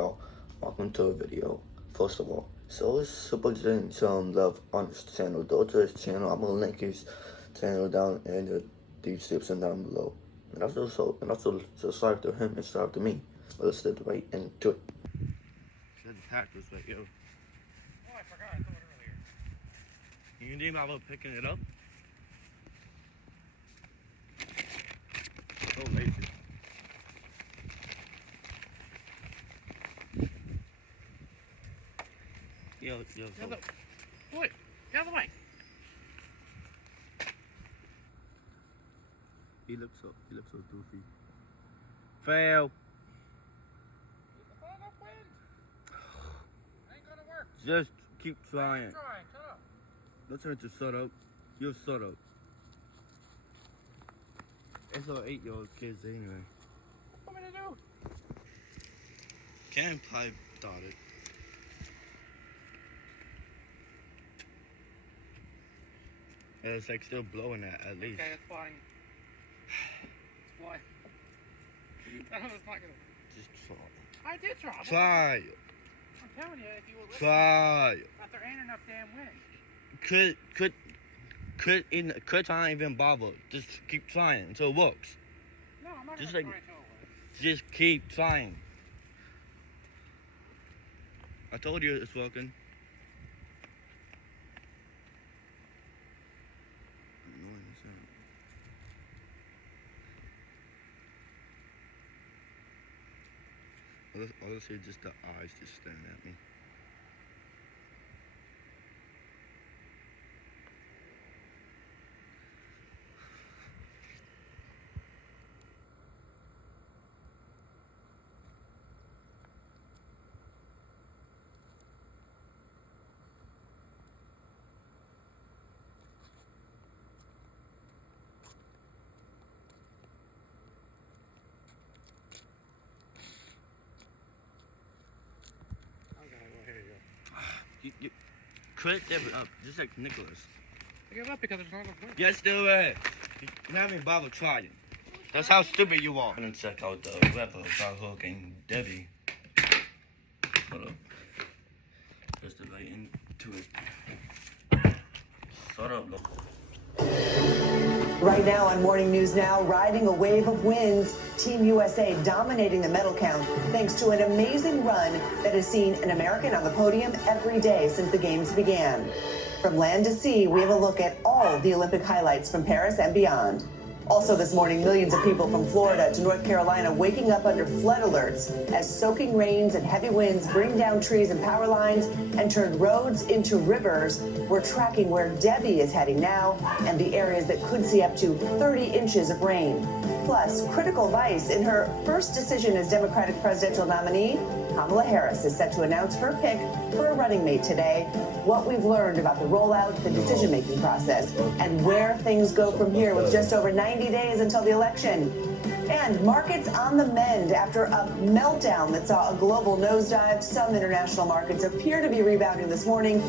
y'all? Welcome to a video. First of all, so it's super getting some love on this channel. Go to his channel. I'm gonna link his channel down in the description down below. And also subscribe to him and subscribe to me. Let's get right into it. There's the cactus right here. Oh, I forgot. I thought earlier. You need my about picking it up? So lazy. Yo. Wait, get out of the way. He looks so goofy. Fail. Oh, no wind. Ain't gonna work. Just keep trying. Keep trying. Shut up. Don't try to shut up. You're shut up. It's all 8-year-old kids anyway. What am I gonna do? Can't pipe dot it. And it's like still blowing at least. Okay, it's fine. It's fine. That was not gonna. Just try. I did try. Try. I'm telling you, if you will listen. Try. But there ain't enough damn wind. Could I even bother? Just keep trying until it works. No, I'm not Just gonna like- try until it works. Just keep trying. I told you it's working. Annoying as hell. Honestly, just the eyes just staring at me. Okay, well, here you go. You quit it up, just like Nicholas. I give up because there's not enough wind. Yes, do it. You haven't bothered trying. That's how stupid you are. I'm gonna check out the weather about hooking Debbie. Hold up. Just to right into it. Shut up, look. Right now on Morning News Now, riding a wave of wins, Team USA dominating the medal count thanks to an amazing run that has seen an American on the podium every day since the games began. From land to sea, we have a look at all the Olympic highlights from Paris and beyond. Also this morning, millions of people from Florida to North Carolina waking up under flood alerts as soaking rains and heavy winds bring down trees and power lines and turn roads into rivers. We're tracking where Debbie is heading now and the areas that could see up to 30 inches of rain. Plus, critical advice in her first decision as Democratic presidential nominee. Kamala Harris is set to announce her pick for a running mate today. What we've learned about the rollout, the decision-making process, and where things go from here with just over 90 days until the election. And markets on the mend after a meltdown that saw a global nosedive. Some international markets appear to be rebounding this morning.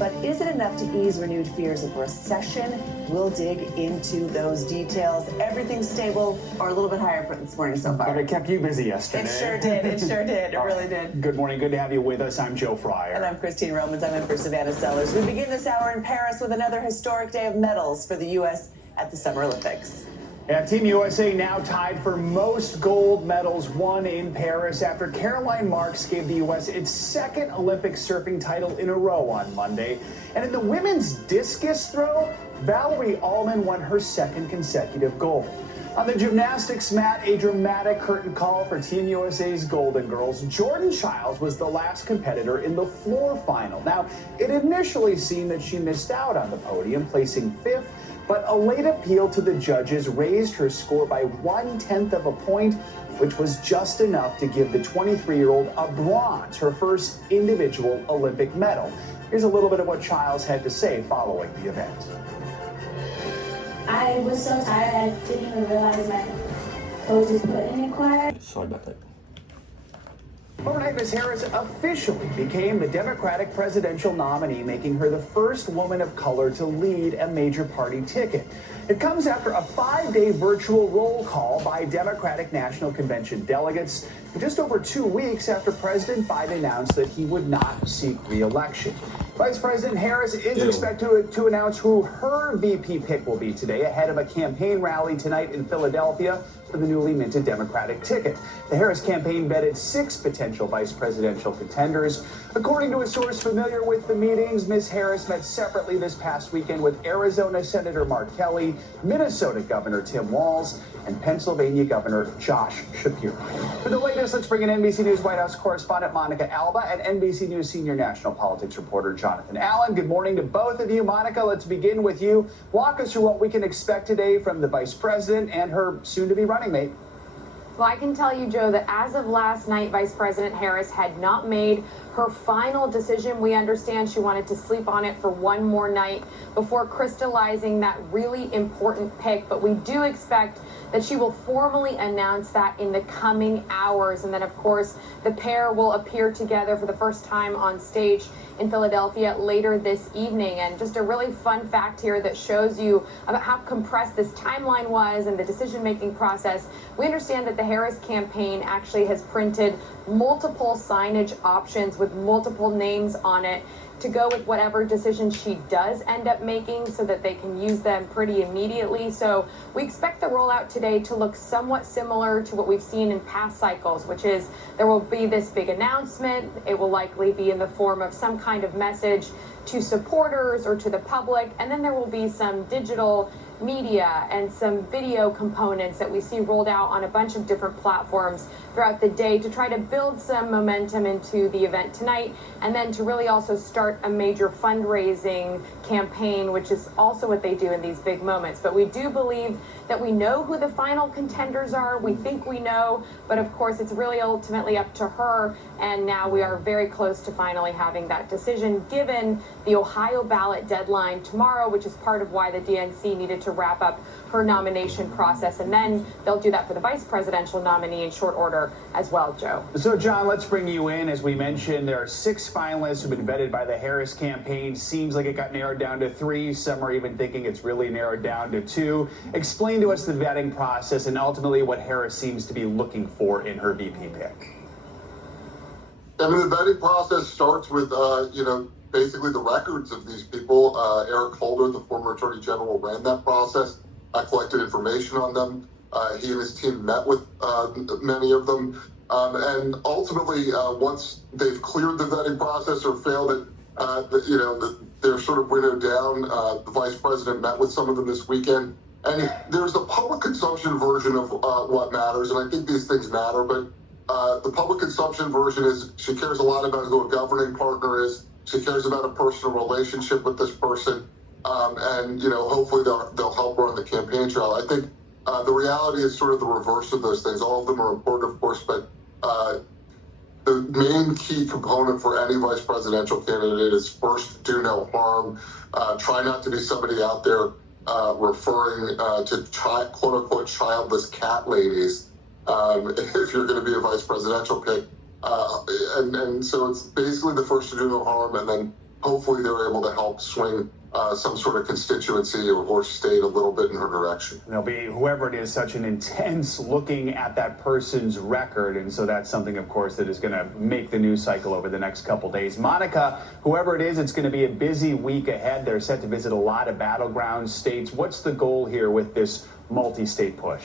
But is it enough to ease renewed fears of recession? We'll dig into those details. Everything's stable or a little bit higher for this morning so far. But it kept you busy yesterday. It sure did. It sure did. It really did. Good morning. Good to have you with us. I'm Joe Fryer. And I'm Christine Romans. I'm in for Savannah Sellers. We begin this hour in Paris with another historic day of medals for the U.S. at the Summer Olympics. And Team USA now tied for most gold medals won in Paris after Caroline Marks gave the U.S. its second Olympic surfing title in a row on Monday. And in the women's discus throw, Valerie Allman won her second consecutive gold. On the gymnastics mat, a dramatic curtain call for Team USA's Golden Girls. Jordan Childs was the last competitor in the floor final. Now, it initially seemed that she missed out on the podium, placing fifth, but a late appeal to the judges raised her score by 1/10 of a point, which was just enough to give the 23-year-old a bronze, her first individual Olympic medal. Here's a little bit of what Childs had to say following the event. I was so tired I didn't even realize my coach was putting in choir. Sorry about that. Overnight, Ms. Harris officially became the Democratic presidential nominee, making her the first woman of color to lead a major party ticket. It comes after a 5-day virtual roll call by Democratic National Convention delegates just over 2 weeks after President Biden announced that he would not seek re-election. Vice President Harris is expected to announce who her VP pick will be today ahead of a campaign rally tonight in Philadelphia for the newly minted Democratic ticket. The Harris campaign vetted 6 potential vice presidential contenders. According to a source familiar with the meetings, Ms. Harris met separately this past weekend with Arizona Senator Mark Kelly, Minnesota Governor Tim Walz, and Pennsylvania Governor Josh Shapiro. For the latest, let's bring in NBC News White House correspondent Monica Alba and NBC News senior national politics reporter Jonathan Allen. Good morning to both of you. Monica, let's begin with you. Walk us through what we can expect today from the vice president and her soon-to-be running mate. Well, I can tell you, Joe, that as of last night, Vice President Harris had not made her final decision. We understand she wanted to sleep on it for one more night before crystallizing that really important pick. But we do expect that she will formally announce that in the coming hours. And then, of course, the pair will appear together for the first time on stage in Philadelphia later this evening. And just a really fun fact here that shows you about how compressed this timeline was and the decision-making process. We understand that the Harris campaign actually has printed multiple signage options with multiple names on it to go with whatever decision she does end up making so that they can use them pretty immediately. So we expect the rollout today to look somewhat similar to what we've seen in past cycles, which is there will be this big announcement. It will likely be in the form of some kind of message to supporters or to the public, and then there will be some digital media and some video components that we see rolled out on a bunch of different platforms throughout the day to try to build some momentum into the event tonight, and then to really also start a major fundraising campaign, which is also what they do in these big moments. But we do believe that we know who the final contenders are. We think we know, but of course it's really ultimately up to her, and now we are very close to finally having that decision given the Ohio ballot deadline tomorrow, which is part of why the DNC needed to wrap up her nomination process, and then they'll do that for the vice presidential nominee in short order as well, Joe. So, John, let's bring you in. As we mentioned, there are 6 finalists who've been vetted by the Harris campaign. Seems like it got narrowed down to 3. Some are even thinking it's really narrowed down to 2. Explain to us the vetting process and ultimately what Harris seems to be looking for in her VP pick. I mean, the vetting process starts with, basically the records of these people. Eric Holder, the former attorney general, ran that process. I collected information on them. He and his team met with many of them. And ultimately, once they've cleared the vetting process or failed it, they're sort of winnowed down. The vice president met with some of them this weekend. And there's a public consumption version of what matters, and I think these things matter, but the public consumption version is she cares a lot about who a governing partner is. She cares about a personal relationship with this person, and hopefully they'll help her on the campaign trail. I think the reality is sort of the reverse of those things. All of them are important, of course, but the main key component for any vice presidential candidate is first, do no harm. Try not to be somebody out there referring to quote unquote childless cat ladies if you're going to be a vice presidential pick. And so it's basically the first to do no harm, and then hopefully they're able to help swing some sort of constituency or state a little bit in her direction. There'll be, whoever it is, such an intense looking at that person's record, and so that's something, of course, that is going to make the news cycle over the next couple days. Monica, whoever it is, it's going to be a busy week ahead. They're set to visit a lot of battleground states. What's the goal here with this multi-state push?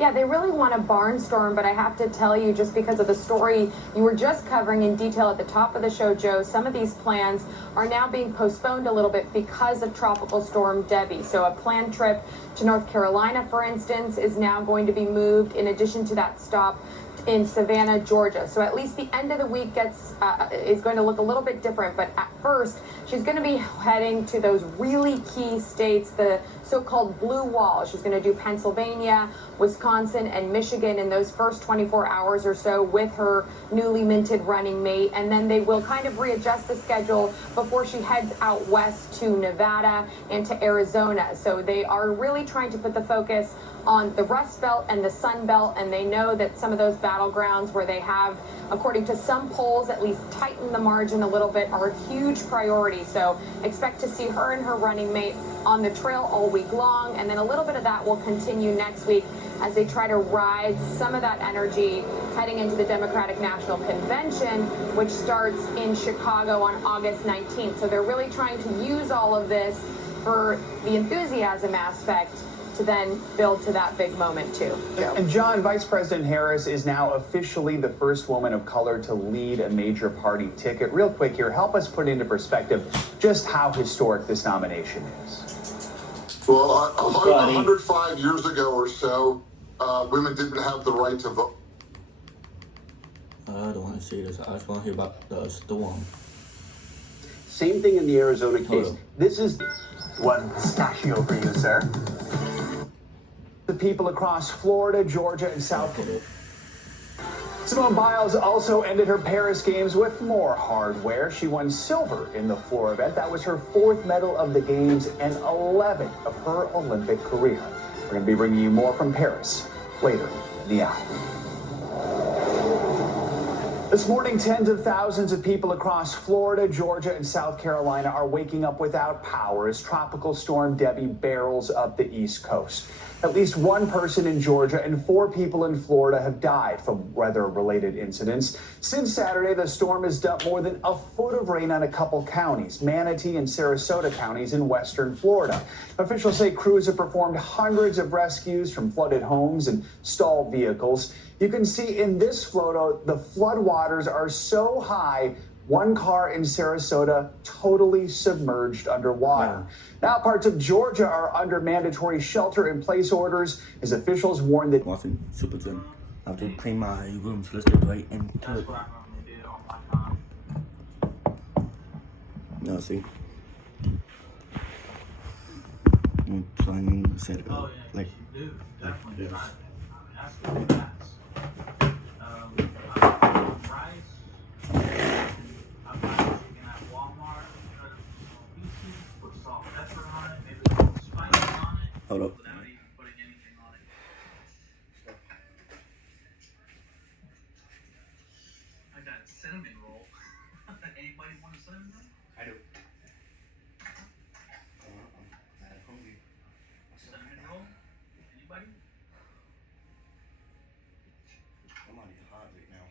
Yeah, they really want to barnstorm, but I have to tell you, just because of the story you were just covering in detail at the top of the show, Joe, some of these plans are now being postponed a little bit because of Tropical Storm Debbie. So a planned trip to North Carolina, for instance, is now going to be moved, in addition to that stop in Savannah, Georgia. So at least the end of the week is going to look a little bit different, but at first she's going to be heading to those really key states, the so-called blue wall. She's going to do Pennsylvania, Wisconsin, and Michigan in those first 24 hours or so with her newly minted running mate, and then they will kind of readjust the schedule before she heads out west to Nevada and to Arizona. So they are really trying to put the focus on the Rust Belt and the Sun Belt, and they know that some of those battlegrounds where they have, according to some polls, at least tightened the margin a little bit, are a huge priority. So expect to see her and her running mate on the trail all week long, and then a little bit of that will continue next week as they try to ride some of that energy heading into the Democratic National Convention, which starts in Chicago on August 19th. So they're really trying to use all of this for the enthusiasm aspect to then build to that big moment too. Yeah. And John, Vice President Harris is now officially the first woman of color to lead a major party ticket. Real quick here, help us put into perspective just how historic this nomination is. Well, 105 years ago or so, women didn't have the right to vote. I don't want to say this. I just want to hear about the storm. Same thing in the Arizona case. This is one pistachio for you, sir. The people across Florida, Georgia, and South Carolina. Simone Biles also ended her Paris Games with more hardware. She won silver in the floor event. That was her 4th medal of the Games and 11th of her Olympic career. We're going to be bringing you more from Paris later in the hour. This morning, tens of thousands of people across Florida, Georgia, and South Carolina are waking up without power as Tropical Storm Debbie barrels up the East Coast. At least one person in Georgia and 4 people in Florida have died from weather-related incidents. Since Saturday, the storm has dumped more than a foot of rain on a couple counties, Manatee and Sarasota counties in western Florida. Officials say crews have performed hundreds of rescues from flooded homes and stalled vehicles. You can see in this photo, the floodwaters are so high, one car in Sarasota totally submerged underwater. Now parts of Georgia are under mandatory shelter-in-place orders as officials warn that... Watching Super Zen. I have to clean my room, so let's get right into it. Now see. I'm trying to set it up like this. Hold up. I got a cinnamon roll. Anybody want a cinnamon roll? I do. Cinnamon roll? Anybody? I'm already hot right now.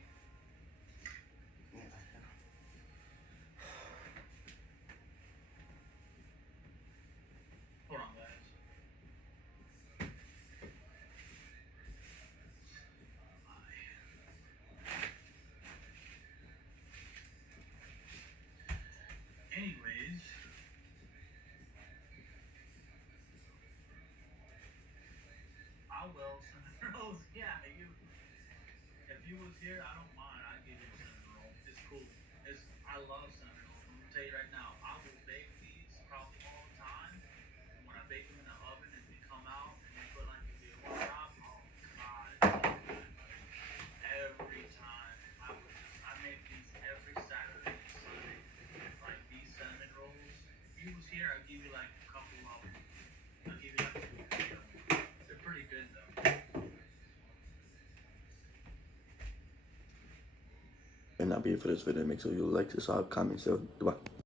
Hold on, guys. Anyways, I will cinnamon rolls. Yeah, if you was here, I don't mind. I'd give you a cinnamon roll. It's cool. I love cinnamon rolls. I'm gonna tell you right now, I will bake these probably all the time. And when I bake them in the oven and they come out and you put like a good on top, oh god, it's so good. Every time. I make these every Saturday and Sunday. Like these cinnamon rolls. If you was here, I'd give you like a couple of them. I'll give you like 2 or 3 of them. They're pretty good though. And that'll be it for this video. Make sure you like, subscribe, comment, share. Goodbye.